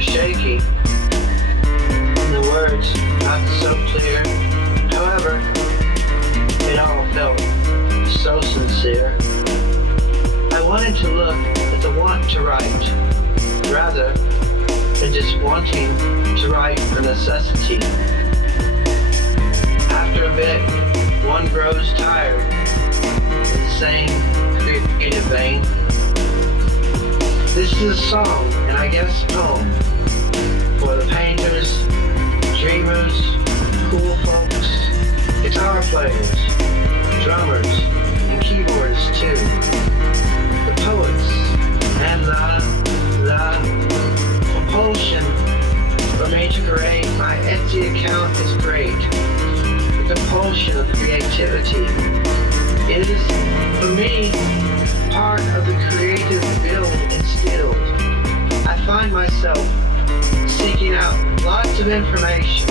were shaky, and the words not so clear. However, it all felt so sincere. I wanted to look at the want to write, rather than just wanting to write for necessity. After a bit, one grows tired in the same creative vein. This is a song, and I guess poem, for the painters, dreamers, cool folks, guitar players, drummers, and keyboardists too. The poets and the compulsion for me to create. My Etsy account is great. The compulsion of creativity is, for me, part of the creative build instilled. I find myself seeking out lots of information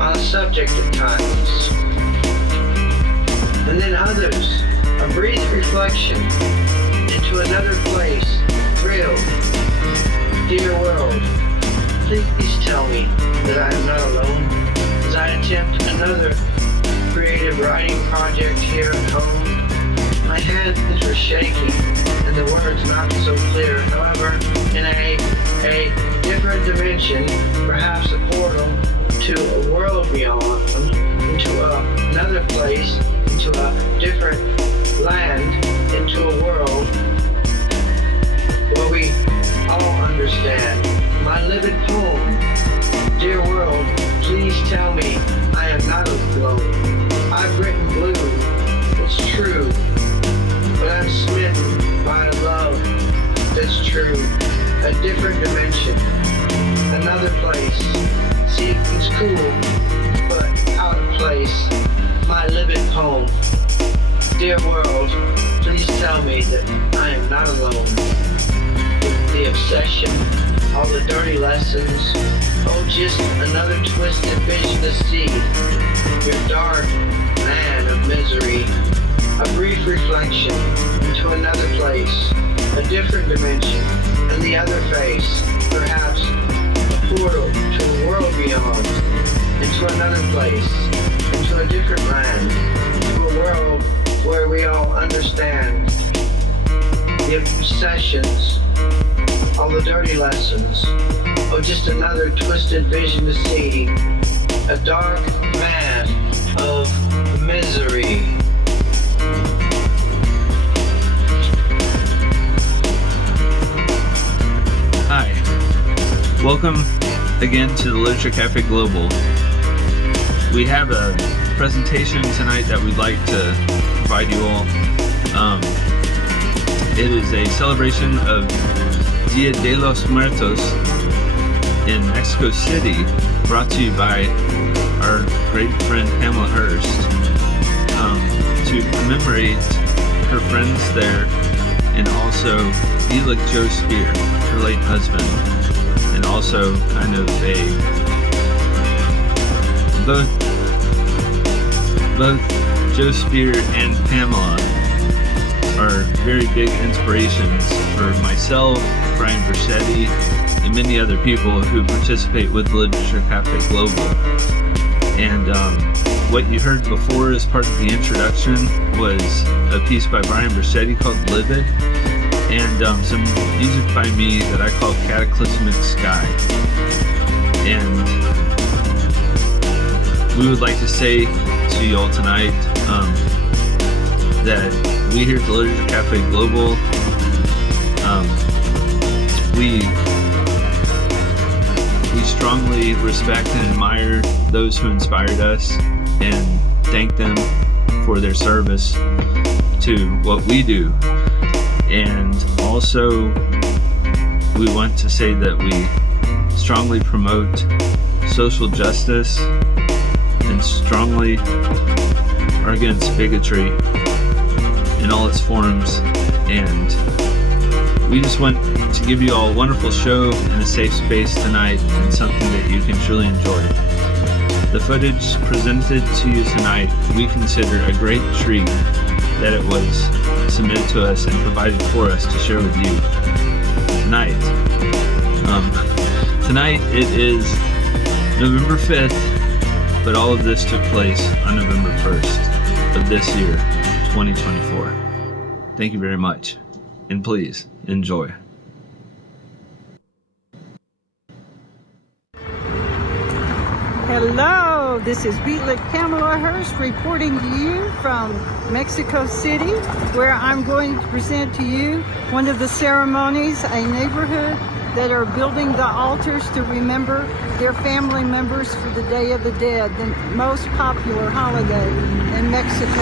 on a subject at times, and then others, a brief reflection into another place, thrilled. Dear world, please tell me that I am not alone as I attempt another creative writing project here at home. My hands were shaky and the words not so clear. However, in a different dimension, perhaps a portal to a world beyond, into another place, into a different land, into a world where we all understand. My livid poem, dear world, please tell me I am not alone. I've written blue, it's true, but I'm smitten by a love that's true. A different dimension, another place. Seems cool, but out of place. My livid poem, dear world, please tell me that I am not alone. The obsession, all the dirty lessons, oh, just another twisted vision to see. Your dark man of misery, a brief reflection into another place, a different dimension, and the other face, perhaps a portal to a world beyond, into another place, into a different land, to a world where we all understand the obsessions, all the dirty lessons, or just another twisted vision to see. A dark man of misery. Hi, welcome again to the Literature Cafe Global. We have a presentation tonight that we'd like to provide you all. It is a celebration of Dia de los Muertos in Mexico City, brought to you by our great friend Pamela Hirst, to commemorate her friends there, and also Ellick Joe Spear, her late husband, and also kind of both Joe Spear and Pamela are very big inspirations for myself, Brian Burchette, and many other people who participate with Literature Cafe Global. And what you heard before as part of the introduction was a piece by Brian Burchette called Livid, and some music by me that I call Cataclysmic Sky. And we would like to say to you all tonight that we here at the Literature Cafe Global, we strongly respect and admire those who inspired us and thank them for their service to what we do. And also, we want to say that we strongly promote social justice and strongly are against bigotry in all its forms. And we just want to give you all a wonderful show in a safe space tonight, and something that you can truly enjoy. The footage presented to you tonight, we consider a great treat that it was submitted to us and provided for us to share with you tonight. tonight it is November 5th, but all of this took place on November 1st of this year, 2024. Thank you very much, and please enjoy. Hello, this is Beatlet Pamela Hirst reporting to you from Mexico City, where I'm going to present to you one of the ceremonies, a neighborhood that are building the altars to remember their family members for the Day of the Dead, the most popular holiday in Mexico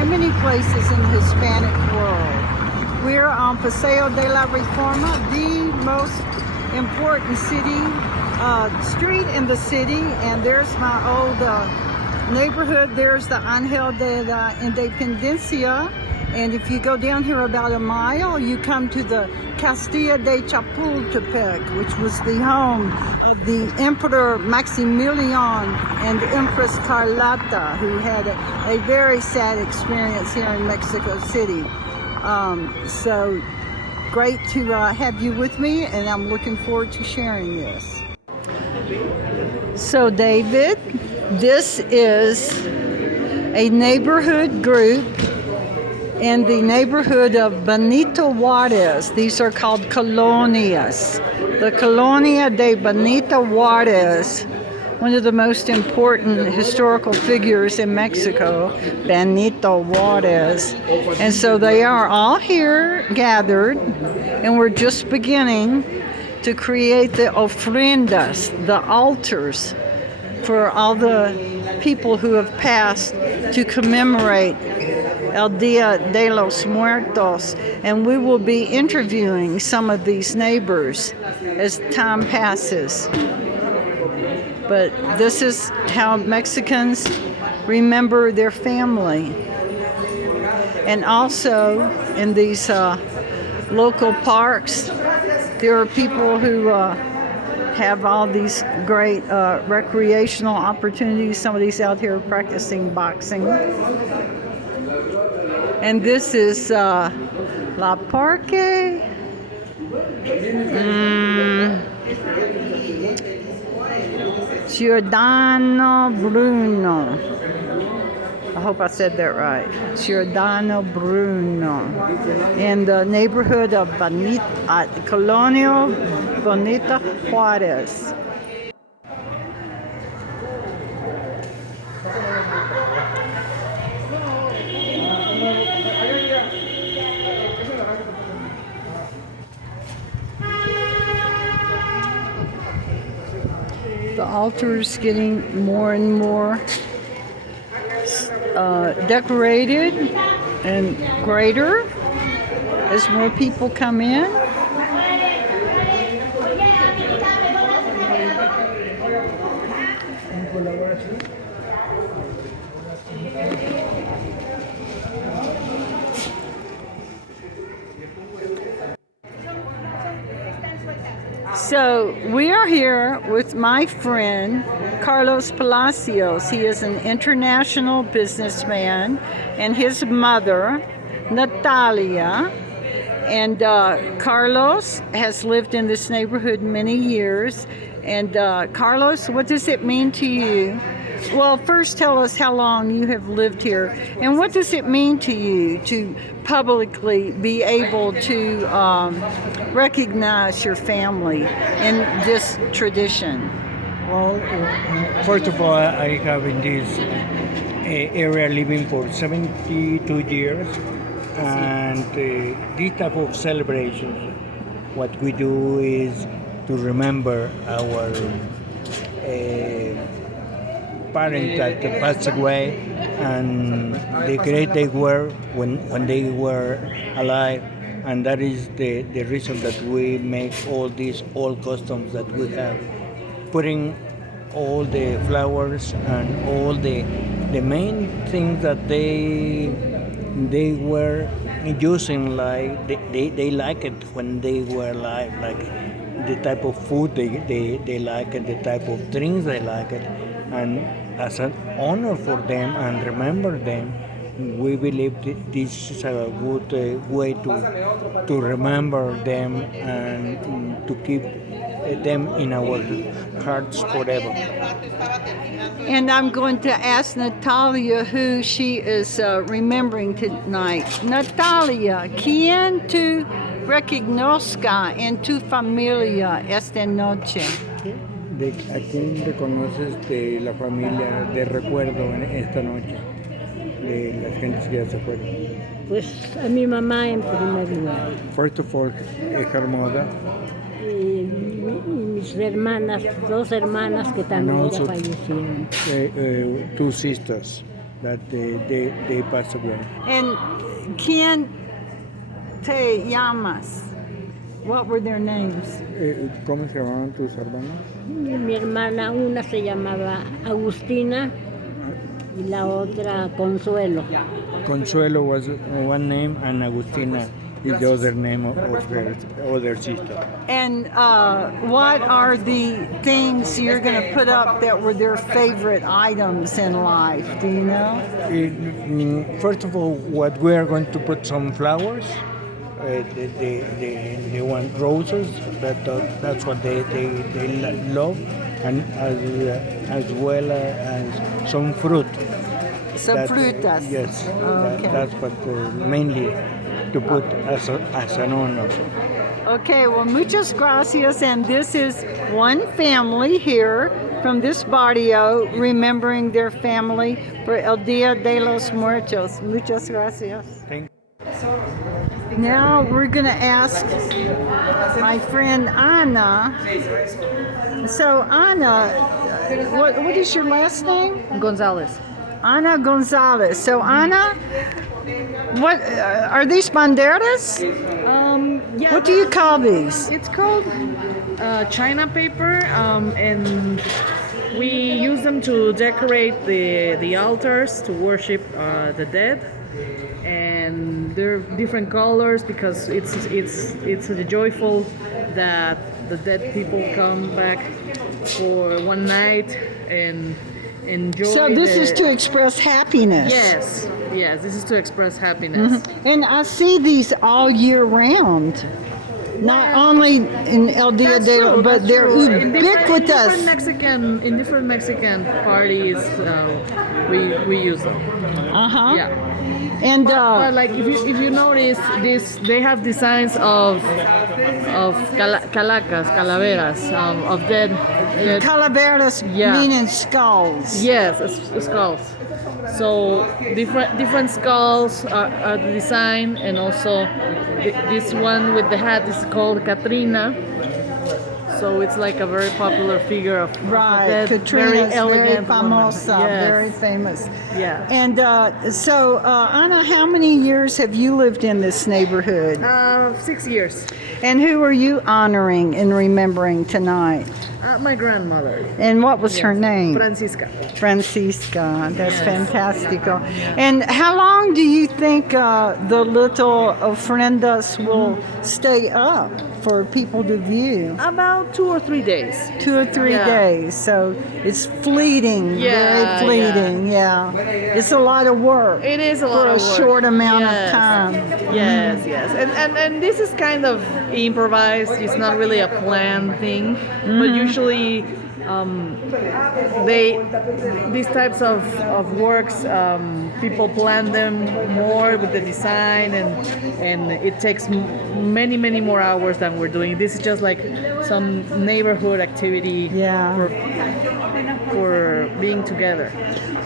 and many places in the Hispanic world. We're on Paseo de la Reforma, the most important street in the city, and there's my old neighborhood. There's the Ángel de la Independencia, and if you go down here about a mile, you come to the Castilla de Chapultepec, which was the home of the Emperor Maximilian and Empress Carlota, who had a very sad experience here in Mexico City. So great to have you with me, and I'm looking forward to sharing this. So David, this is a neighborhood group in the neighborhood of Benito Juarez. These are called colonias. The Colonia de Benito Juarez, one of the most important historical figures in Mexico, Benito Juarez. And so they are all here gathered, and we're just beginning to create the ofrendas, the altars, for all the people who have passed to commemorate El Dia de los Muertos. And we will be interviewing some of these neighbors as time passes. But this is how Mexicans remember their family. And also in these local parks, there are people who have all these great recreational opportunities. Somebody's out here practicing boxing. And this is La Parque. Ciudadano Bruno. I hope I said that right. Ciudadano Bruno. In the neighborhood of Colonial Bonita Juarez. The altar's getting more and more decorated and greater as more people come in. So we are here with my friend Carlos Palacios. He is an international businessman, and his mother, Natalia. And Carlos has lived in this neighborhood many years. And Carlos, what does it mean to you? Well, first tell us how long you have lived here, and what does it mean to you to publicly be able to recognize your family in this tradition? Well, first of all, I have in this area living for 72 years, and this type of celebrations, what we do is to remember our parents that passed away and the great they were when they were alive, and that is the reason that we make all these old customs that we have, putting all the flowers and all the main things that they were using, like they like it when they were alive, like the type of food they like it, the type of drinks they like it, and as an honor for them and remember them, we believe this is a good way to remember them and to keep them in our hearts forever. And I'm going to ask Natalia who she is remembering tonight. Natalia, ¿quién tú reconozca en tu familia esta noche? ¿A quién reconoces de la familia de recuerdo en esta noche? De las gentes que ya se fueron. Pues a mi mamá en primer lugar. First of all, her mother. Y mis hermanas, 2 hermanas que también ya fallecieron. 2 sisters that they passed away. And ¿quién te llamas? What were their names? ¿Cómo se llamaban tus hermanos? Mi hermana, una se llamaba Agustina y la otra Consuelo. Consuelo was one name and Agustina is the other name of her other sister. And what are the things you're going to put up that were their favorite items in life? Do you know? First of all, what we are going to put some flowers. They want roses. That's what they love, and as well as some fruit. Some frutas. Yes, Okay. that's what mainly to put as an honor. Okay, well, muchas gracias. And this is one family here from this barrio remembering their family for El Dia de los Muertos. Muchas gracias. Thank you. Now we're going to ask my friend Ana. So, Ana, what is your last name? Gonzalez. Ana Gonzalez. So, Ana, what are these banderas? Yeah. What do you call these? It's called China paper, and we use them to decorate the altars to worship the dead. And they're different colors because it's joyful that the dead people come back for one night and enjoy. So this is to express happiness. Yes, this is to express happiness. Mm-hmm. And I see these all year round. Not only in El Dia That's de, true, but that's they're true. ubiquitous. In different Mexican parties, we use them. Uh-huh. Yeah. And But like if you notice this, they have designs of calaveras, of dead calaveras Yeah. meaning skulls. Yes, skulls. So different skulls are the design, and also this one with the hat is called Katrina. So it's like a very popular figure of Right, dead, Katrina's very elegant very woman. famosa, Yes. very famous. Yeah. And so, Anna, how many years have you lived in this neighborhood? 6 years. And who are you honoring and remembering tonight? My grandmother, And what was her name? Francisca. Francisca. That's Yes. fantastico. And how long do you think the little ofrendas will stay up for people to view? About 2 or 3 days. 2 or 3 Yeah. days. So it's fleeting, Yeah, very fleeting. Yeah. It's a lot of work. It is a lot for of a work. short amount Yes. of time. Yes, yes. And this is kind of improvised. It's not really a planned thing. But usually these types of works, people plan them more with the design, and it takes many more hours than we're doing. This is just like some neighborhood activity Yeah. for being together.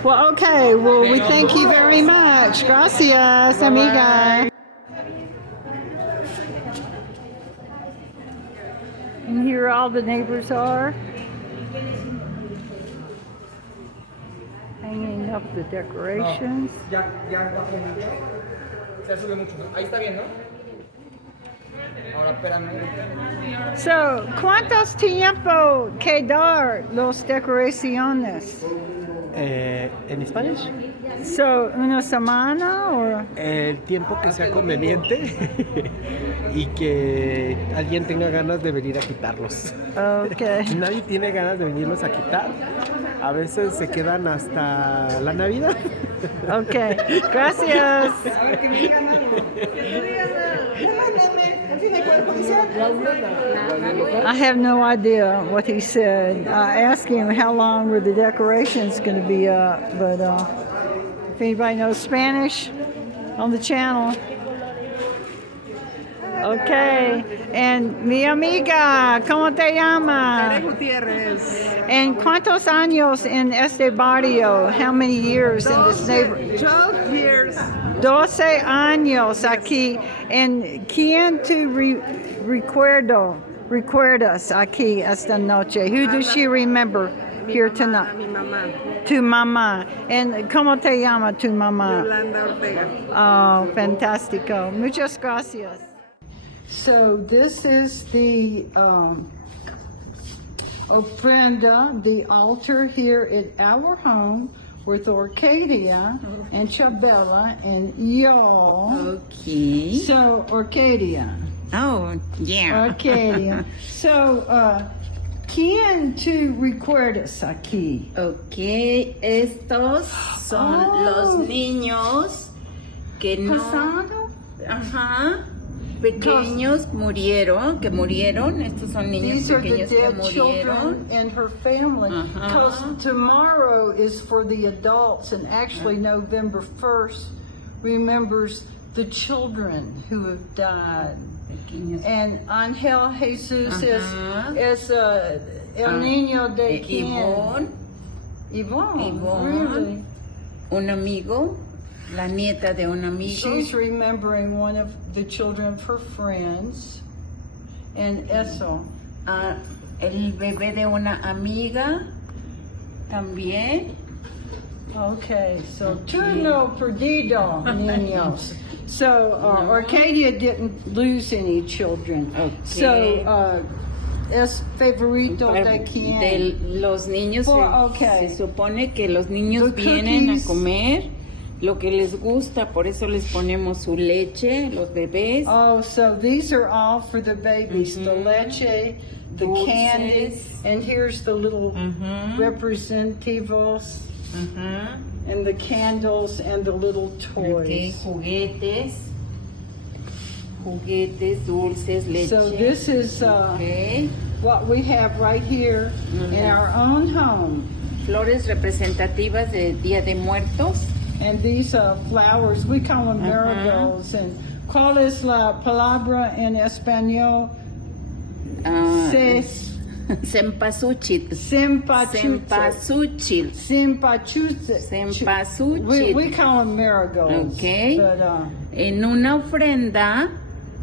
Well, okay. Well, we thank you very much. Gracias, amiga. And here all the neighbors are. Hanging up the decorations. Se sube mucho, ¿no? Ahí está bien, ¿no? Ahora espérame. So, ¿cuántos tiempo quedar los decoraciones? ¿En Spanish? So, ¿una semana o? El tiempo que sea conveniente y que alguien tenga ganas de venir a quitarlos. Okay. Nadie tiene ganas de venirlos a quitar. A veces se quedan hasta la Navidad. Okay. Gracias. I have no idea what he said. I asked him how long were the decorations going to be up, but if anybody knows Spanish on the channel. Okay, and mi amiga, ¿cómo te llama? Gutiérrez. And cuántos años en este barrio? How many years in this neighborhood? 12 years. 12 años aquí. And ¿quién tú recuerdas aquí esta noche? Who does she remember here tonight? Mi mamá, Tu mamá. And ¿cómo te llama tu mamá? Yolanda Ortega. Oh, fantástico. Muchas gracias. So this is the ofrenda, the altar here at our home with Orcadia and Chabela and y'all. Okay. So Orcadia. Oh, yeah. Orcadia. So, ¿quién tú recuerdas aquí? Ok, estos son los niños que no... Pasado? Ajá. Pequeños que murieron. Estos son niños These are the pequeños que dead murieron. children and her family. Uh-huh. Because tomorrow is for the adults, and actually November 1st remembers the children who have died. Pequeños. And Angel Jesus Uh-huh. es el niño de Ivonne. Yvonne. Ivonne. Really? Un amigo, la nieta de un amigo. She's remembering one of the children of her friends. And eso. El bebé de una amiga también. Okay, so turno perdido, niños. So Arcadia didn't lose any children. Okay. So es favorito de quién? De los niños. Okay. Se supone que los niños The vienen cookies. a comer lo que les gusta, por eso les ponemos su leche, los bebés. Oh, so these are all for the babies. The leche, the Dulces. candy, and here's the little representativos, and the candles, and the little Okay, toys. juguetes, dulces, leche. So this is Okay. what we have right here in our own home. Flores representativas de Día de Muertos. And these flowers, we call them marigolds. And ¿cuál es la palabra en español? Cempasúchil. Cempasúchil. Cempasúchil. We call them marigolds. Okay. But, En una ofrenda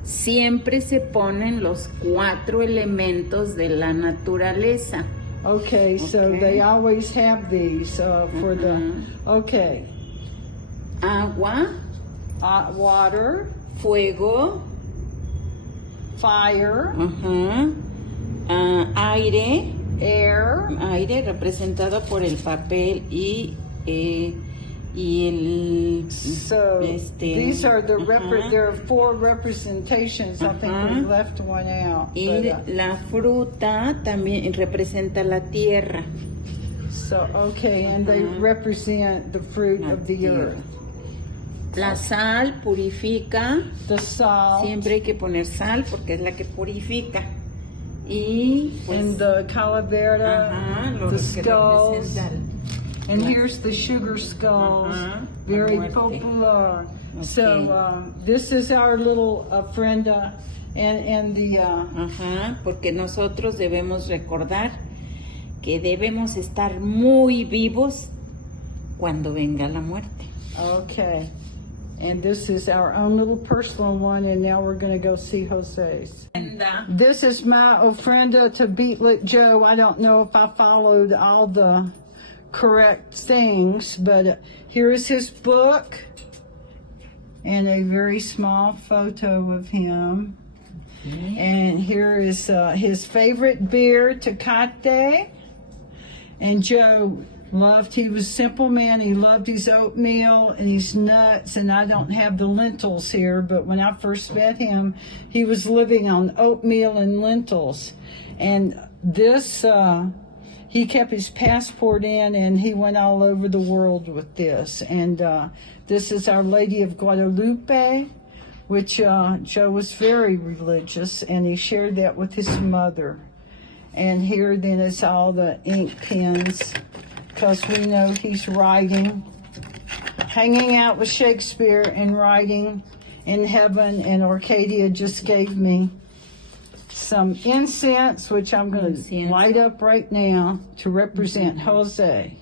siempre se ponen los 4 elementos de la naturaleza. okay, so they always have these for the, okay. Agua, Water, fuego, fire, aire, air. Representado por el papel y el So these are the there are 4 representations. I think we left one out. y But, la fruta también representa la tierra. so okay, and they represent the fruit of the earth. La sal purifica. The salt Siempre hay que poner sal porque es la que purifica. Y pues, and the calavera, lo the que skulls, representa and here's the sugar skulls, very muerte. popular. Okay. So this is our little ofrenda, and the porque nosotros debemos recordar que debemos estar muy vivos cuando venga la muerte. okay. And this is our own little personal one, and now we're going to go see Jose's. This is my ofrenda to Beatlet Joe. I don't know if I followed all the correct things, but here is his book and a very small photo of him. And here is his favorite beer, Tecate. And Joe he was a simple man. He loved his oatmeal and his nuts, and I don't have the lentils here, but when I first met him, he was living on oatmeal and lentils. And this, he kept his passport in, and he went all over the world with this. And this is Our Lady of Guadalupe which Joe was very religious, and he shared that with his mother. And here then is all the ink pens, because we know he's writing, hanging out with Shakespeare and writing in heaven. And Arcadia just gave me some incense, which I'm going to light up right now to represent Jose.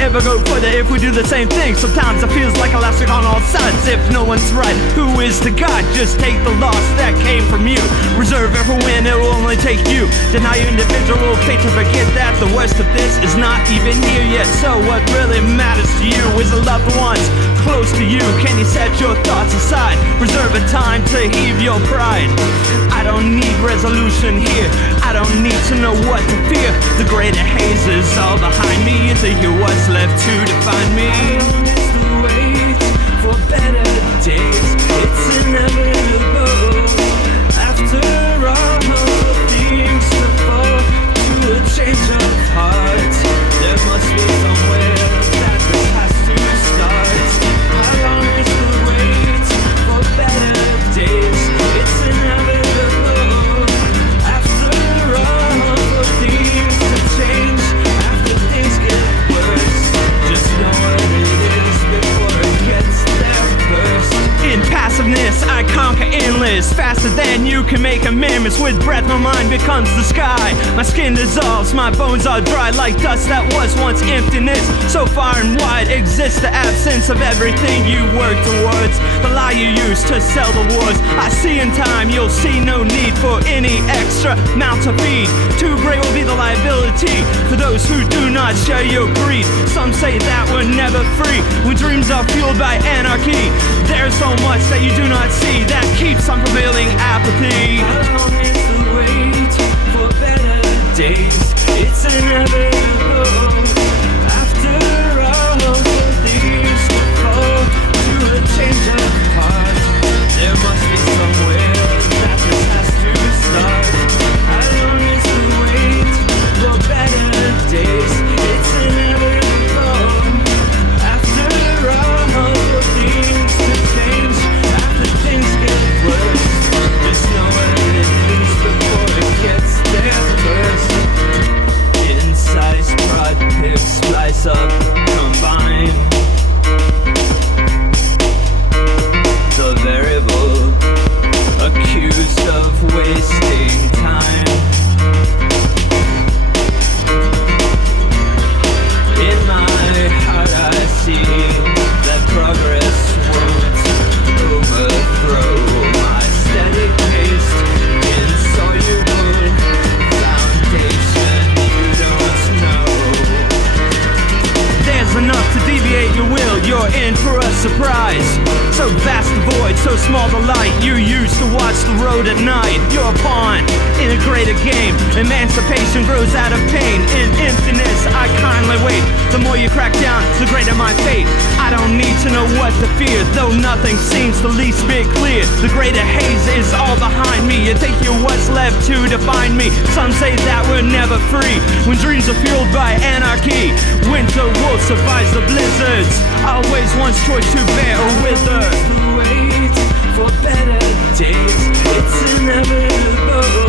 Ever go further if we do the same thing? Sometimes it feels like elastic on all sides. If no one's right, who is the God? Just take the loss that came from you. Reserve every win, it will only take you. Deny your individual fate to forget that the worst of this is not even here yet. So what really matters to you is the loved ones close to you. Can you set your thoughts aside? Reserve a time to heave your pride. I don't need resolution here. I don't need to know what to fear. The greater haze is all behind me. Is it what's left to define me? It's the wait for better days. It's inevitable. After all the things to fall to a change of heart, there must be somewhere that this has to start. How long is the wait for better days? It's inevitable. After all the things to change, after things get worse, just know what it is before it gets there first. In passiveness, I conquer endless. Faster than you can make amendments. With breath, my mind becomes the sky. My skin dissolves, my bones are dry like dust that was once emptiness. So far and wide exists the absence of everything you work towards. The lie you use to sell the wars. I see in time you'll see no need for any extra mouth to feed. Too great will be the liability for those who do not share your greed. Some say that we're never free when dreams are fueled by anarchy. There's so much that you do not see that keeps on prevailing apathy. How long is the wait for better days? It's inevitable. After all of these to fall to a change of heart, there must be somewhere that this has to start. How long is the wait for better days? It's inevitable. After all the things to change, after things get worse, just know what it is before it gets there first. Incised prod pick, slice up, combine the variable, accused of wasting time. In my heart I see that progress won't overthrow my steady pace, insoluble foundation you don't know. There's enough to deviate your will, you're in for a surprise. So vast the void, so small the light you use to watch the road at night. You're a pawn in a greater game. Emancipation grows out of pain. In emptiness, I kindly wait. The more you crack down, the greater my fate. I don't need to know what to fear, though nothing seems the least bit clear. The greater haze is all behind me. You think you're what's left to define me. Some say that we're never free when dreams are fueled by anarchy. Winter wolf survives the blizzards, always one's choice to bear or wither. Wait for better days, it's inevitable.